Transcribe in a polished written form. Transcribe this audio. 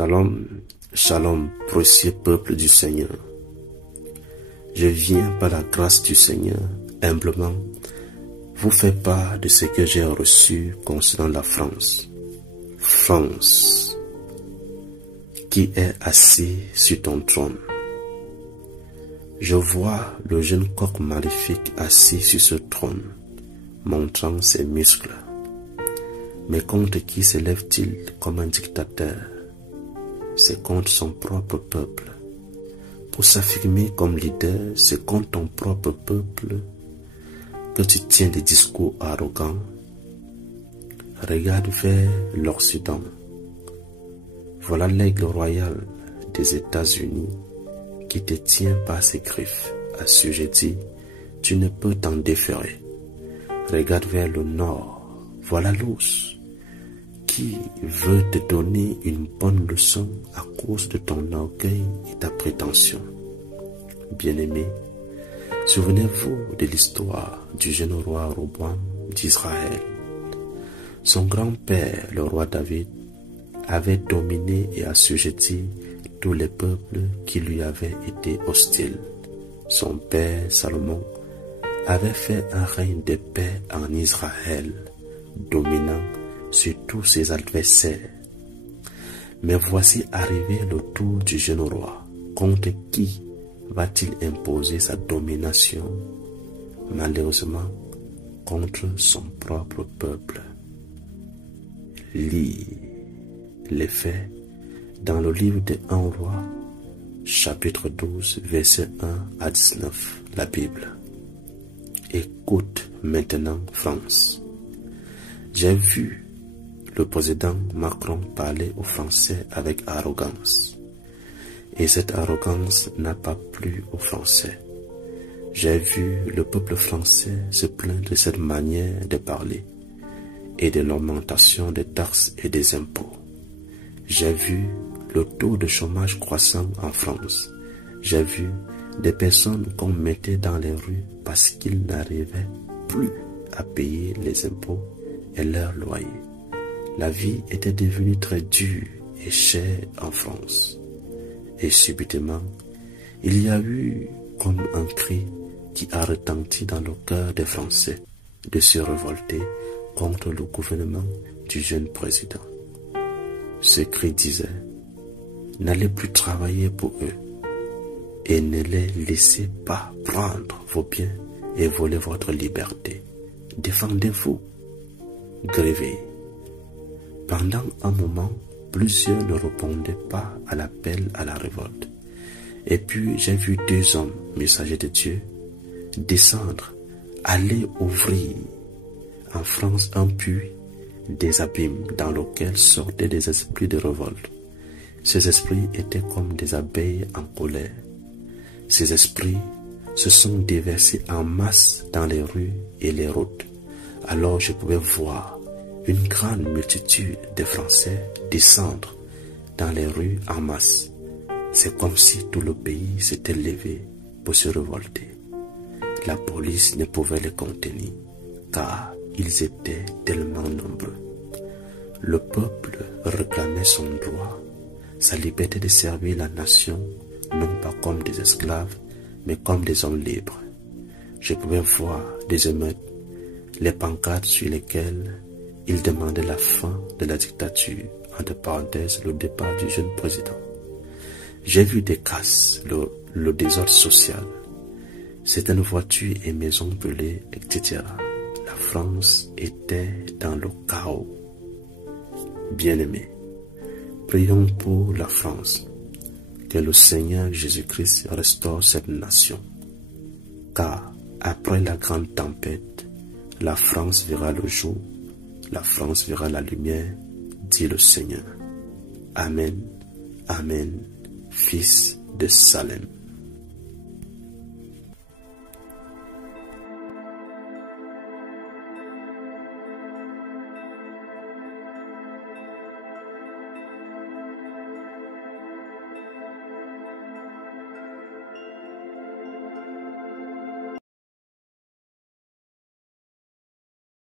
Shalom, shalom, précieux peuple du Seigneur. Je viens par la grâce du Seigneur, humblement, vous faire part de ce que j'ai reçu concernant la France. France, qui est assis sur ton trône. Je vois le jeune coq maléfique assis sur ce trône, montrant ses muscles. Mais contre qui s'élève-t-il comme un dictateur? C'est contre son propre peuple. Pour s'affirmer comme leader, c'est contre ton propre peuple que tu tiens des discours arrogants. Regarde vers l'Occident. Voilà l'aigle royal des États-Unis qui te tient par ses griffes. Assujetti, tu ne peux t'en déférer. Regarde vers le nord. Voilà l'ours qui veut te donner une bonne leçon à cause de ton orgueil et ta prétention. Bien-aimé, souvenez-vous de l'histoire du jeune roi Roboam d'Israël. Son grand-père, le roi David, avait dominé et assujetti tous les peuples qui lui avaient été hostiles. Son père, Salomon, avait fait un règne de paix en Israël, dominant sur tous ses adversaires. Mais voici arrivé le tour du jeune roi. Contre qui va-t-il imposer sa domination? Malheureusement, contre son propre peuple. Lis les faits dans le livre de 1 roi, chapitre 12, versets 1 à 19, la Bible. Écoute maintenant, France. J'ai vu le président Macron parler aux Français avec arrogance. Et cette arrogance n'a pas plu aux Français. J'ai vu le peuple français se plaindre de cette manière de parler et de l'augmentation des taxes et des impôts. J'ai vu le taux de chômage croissant en France. J'ai vu des personnes qu'on mettait dans les rues parce qu'ils n'arrivaient plus à payer les impôts et leurs loyers. La vie était devenue très dure et chère en France. Et subitement, il y a eu comme un cri qui a retenti dans le cœur des Français de se révolter contre le gouvernement du jeune président. Ce cri disait: n'allez plus travailler pour eux et ne les laissez pas prendre vos biens et voler votre liberté. Défendez-vous, grevez. Pendant un moment, plusieurs ne répondaient pas à l'appel à la révolte. Et puis j'ai vu 2 hommes, messagers de Dieu, descendre, aller ouvrir en France un puits, des abîmes dans lequel sortaient des esprits de révolte. Ces esprits étaient comme des abeilles en colère. Ces esprits se sont déversés en masse dans les rues et les routes. Alors je pouvais voir une grande multitude de Français descendre dans les rues en masse. C'est comme si tout le pays s'était levé pour se révolter. La police ne pouvait les contenir, car ils étaient tellement nombreux. Le peuple réclamait son droit, sa liberté de servir la nation, non pas comme des esclaves, mais comme des hommes libres. Je pouvais voir des émeutes, les pancartes sur lesquelles il demandait la fin de la dictature, entre parenthèses, le départ du jeune président. J'ai vu des casses, le désordre social, certaines voitures et maisons brûlées, etc. La France était dans le chaos. Bien-aimés, prions pour la France, que le Seigneur Jésus-Christ restaure cette nation. Car après la grande tempête, la France verra le jour, la France verra la lumière, dit le Seigneur. Amen, Amen, Fils de Salem.